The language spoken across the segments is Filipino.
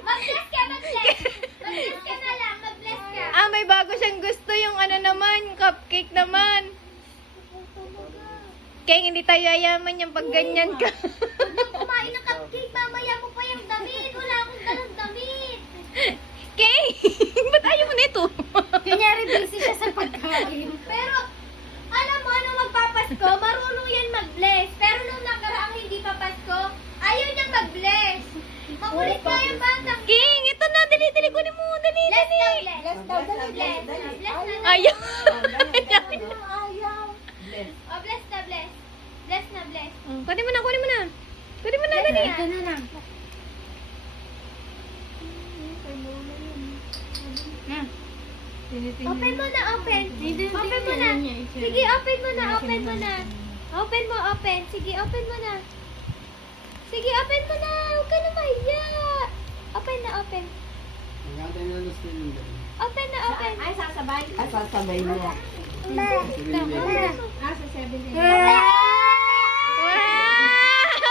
Mag-bless ka, mag-bless. Mag-bless ka na lang, mag-bless ka. Ah, may bago siyang gusto yung ano naman, cupcake naman. Kaya hindi tayo yayaman yung pag ganyan ka. Huwag nang kumain ng cupcake, mamaya mo pa yung damit. Wala akong dalang damit. Kay, ba't ayaw mo nito? Kunyari busy siya sa pagkain. Pero, alam mo, nung magpapasko, marunong yan mag-bless. Pero nung nakaraang hindi pa Pasko, ayaw niyang mag-bless. Makulit nga yung batang. King, ito na, dali, kunin mo, dali. Bless na, bless. Bless na, bless na. Ayaw. Ayaw. Oh, bless na, bless. Bless na, bless. Kunin mo na, dali. Ito na lang. Open mo na, open. Open mo na. Sige, open mo na, open mo na. Open mo, open. Sige, open mo na. Sige, open mo na. Huwag ka na mahiya. Open na, open. Open na, open. Ay, sasabay. Ay, sasabay niya. Sa 7. Wow!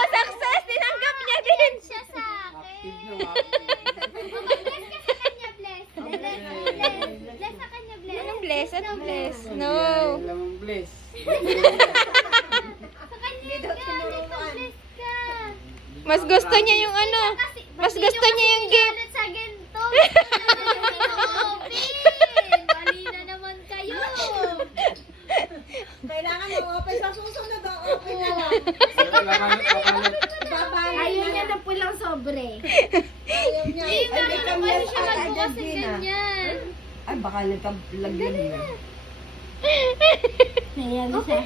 Success! Tinanggap niya din. Siya sa akin. Bless ka sa kanya, bless. Bless sa kanya, bless. Anong bless? Anong bless? No. Bless. Sa kanya, bless ka. Mas gusto niya yung ano. Mas gusto niya yung gift. Sa ginto. Mali na naman kayo. Kailangan mag-open sa susunod. Open na lang. Ayaw niya na pulang sobre. Ayaw niya. Hindi nga naman kasi siya magbukas ng ganyan. Ay, baka nagkalagyan niya. Ayan siya.